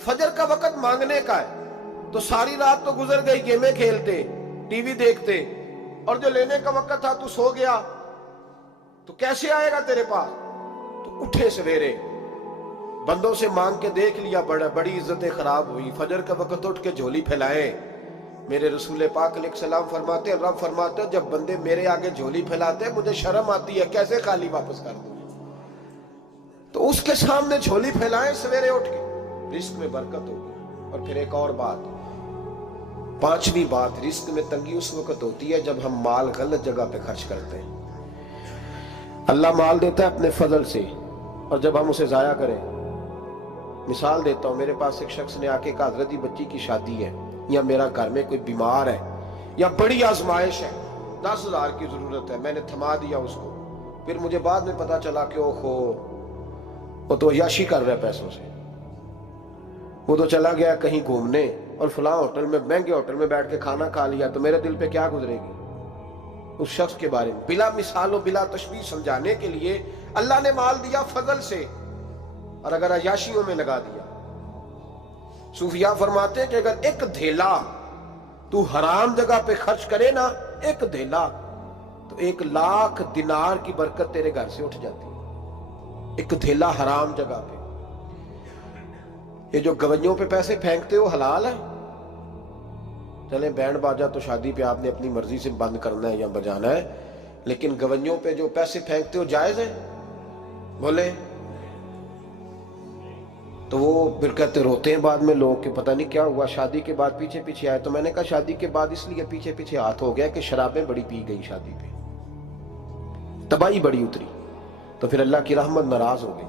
फजर का वक्त मांगने का है, तो सारी रात तो गुजर गई गेमें खेलते, टीवी देखते, और जो लेने का वक्त था तू सो गया, तो कैसे आएगा तेरे पास? तो उठे सवेरे, बंदों से मांग के देख लिया, बड़ी इज्जतें खराब हुई। फजर का वक्त उठ के झोली फैलाए। मेरे रसूल पाक अलैहिस्सलाम फरमाते, रब फरमाते, जब बंदे मेरे आगे झोली फैलाते मुझे शर्म आती है, कैसे खाली वापस कर दूं? तो उसके सामने झोली फैलाए सवेरे उठ के, रिस्क में बरकत होगी। और फिर एक और बात, पांचवी बात, रिस्क में तंगी उस वक्त होती है जब हम माल गलत जगह पे खर्च करते हैं। अल्लाह माल देता है अपने फजल से, और जब हम उसे जाया करें, मिसाल देता हूं, मेरे पास एक शख्स ने आके कहा, हजरत जी बच्ची की शादी है, या मेरा घर में कोई बीमार है, या बड़ी आजमाइश है, 10,000 की जरूरत है, मैंने थमा दिया उसको। फिर मुझे बाद में पता चला कि ओहो, वो तो अय्याशी कर रहा है पैसों से, वो तो चला गया कहीं घूमने और फलां होटल में, महंगे होटल में बैठ के खाना खा लिया, तो मेरे दिल पे क्या गुजरेगी उस शख्स के बारे में। बिला मिसाल और बिला तशबीह समझाने के लिए अल्लाह ने माल दिया फजल से, और अगर अय्याशियों में लगा दिया। सूफिया फरमाते हैं कि अगर एक धेला तू हराम जगह पे खर्च करे ना, एक धेला, तो 1,00,000 दिनार की बरकत तेरे घर से उठ जाती है। एक धेला हराम जगह पे। ये जो गवैयों पे पैसे फेंकते हो हलाल है? चले बैंड बाजा तो शादी पे आपने अपनी मर्जी से बंद करना है या बजाना है, लेकिन गवैयों पे जो पैसे फेंकते हो जायज है? बोले तो वो फिर कहते, रोते हैं बाद में लोग कि पता नहीं क्या हुआ, शादी के बाद पीछे पीछे आए। तो मैंने कहा शादी के बाद इसलिए पीछे पीछे हाथ हो गया कि शराबें बड़ी पी गई शादी पे, तबाही बड़ी उतरी, तो फिर अल्लाह की रहमत नाराज हो गई।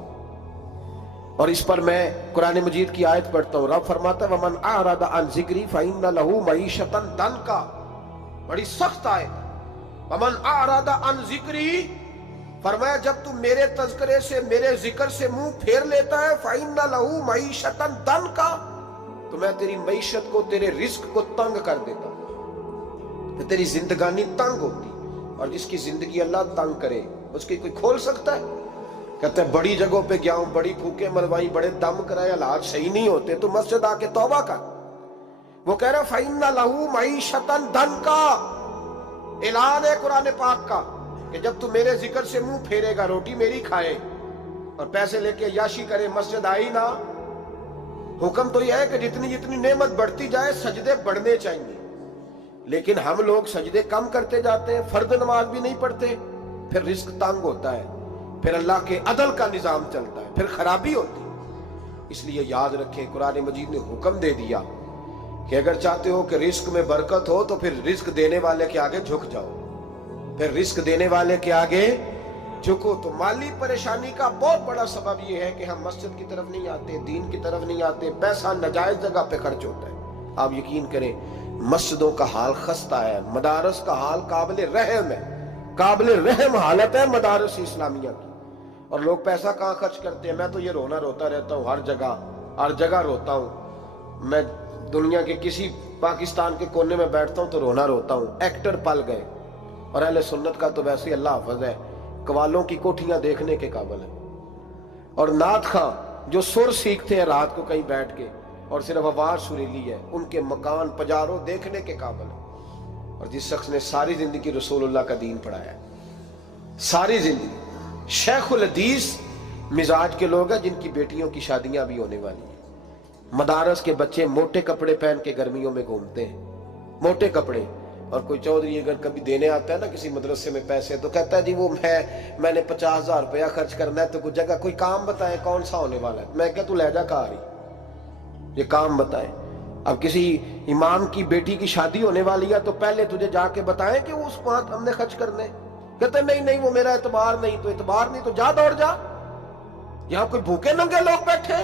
और इस पर मैं कुरान मजीद की आयत पढ़ता हूं, रब फरमाता है, वमन आरदा अन ज़िक्री फइन्ना लहू मईशतन दनका, बड़ी सख्त आयत। वमन आरदा अन ज़िक्री, फरमाया जब तू मेरे तज़किरे से, मेरे जिक्र से मुंह फेर लेता है, फइन्ना लहू मईशतन दनका, तो मैं तेरी मईशत को, तेरे रिस्क को तंग कर देता हूं, तो तेरी जिंदगानी तंग होती। और जिसकी जिंदगी अल्लाह तंग करे उसकी कोई खोल सकता है? कहते हैं बड़ी जगहों पे गया हूं, बड़ी फूके मरवाई, बड़े दम कराए, हालात सही नहीं होते, तो मस्जिद आके तौबा कर। वो कह रहा फइन्ना लहू मईशतन दनका, ऐलान है कुरान पाक का कि जब तू मेरे जिक्र से मुंह फेरेगा, रोटी मेरी खाए और पैसे लेके अय्याशी करे, मस्जिद आई ना। हुक्म तो यह है कि जितनी जितनी नेमत बढ़ती जाए सजदे बढ़ने चाहिए, लेकिन हम लोग सजदे कम करते जाते हैं, फर्द नमाज भी नहीं पढ़ते, फिर रिस्क तंग होता है, फिर अल्लाह के अदल का निजाम चलता है, फिर खराबी होती है। इसलिए याद रखें, कुरान मजीद ने हुक्म दे दिया कि अगर चाहते हो कि रिस्क में बरकत हो तो फिर रिस्क देने वाले के आगे झुक जाओ, फिर रिस्क देने वाले के आगे झुको। तो माली परेशानी का बहुत बड़ा सबब यह है कि हम मस्जिद की तरफ नहीं आते, दीन की तरफ नहीं आते, पैसा नाजायज जगह पे खर्च होता है। आप यकीन करें, मस्जिदों का हाल खस्ता है, मदारस का हाल काबिल रहम है, काबिल रहम हालत है मदारस इस्लामिया की। और लोग पैसा कहाँ खर्च करते हैं? मैं तो ये रोता रहता हूँ, हर जगह रोता हूँ। मैं दुनिया के किसी पाकिस्तान के कोने में बैठता हूँ तो रोता हूँ। एक्टर पल गए, और अहले सुन्नत का तो वैसे अल्लाह हाफ़िज़ है, कवालों की कोठियां देखने के काबिल है। और नात खां जो सुर सीखते हैं रात को कहीं बैठ के और सिर्फ आवाज सुरीली है, उनके मकान पजारों देखने के काबिल है। और जिस शख्स ने सारी जिंदगी रसूलुल्लाह का दीन पढ़ाया, सारी जिंदगी, शेखुल हदीस मिजाज के लोग हैं जिनकी बेटियों की शादियां भी होने वाली हैं। मदारस के बच्चे मोटे कपड़े पहन के गर्मियों में घूमते हैं, मोटे कपड़े। और कोई चौधरी अगर कभी देने आता है ना किसी मदरसे में पैसे, तो कहता है जी वो मैंने 50,000 रुपया खर्च करना है, तो कुछ जगह कोई काम बताए कौन सा होने वाला है। मैं क्या तू लहजा कहा रही, ये काम बताए। अब किसी इमाम की बेटी की शादी होने वाली है तो पहले तुझे जाके बताएं कि वो उस वहां हमने खर्च करने। कहते नहीं वो मेरा एतबार नहीं, तो एतबार नहीं तो जा दौड़ जा। यहाँ कोई भूखे नंगे लोग बैठे,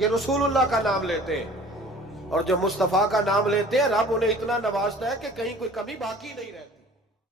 ये रसूलुल्लाह का नाम लेते हैं, और जो मुस्तफा का नाम लेते हैं रब उन्हें इतना नवाजता है कि कहीं कोई कमी बाकी नहीं रहती।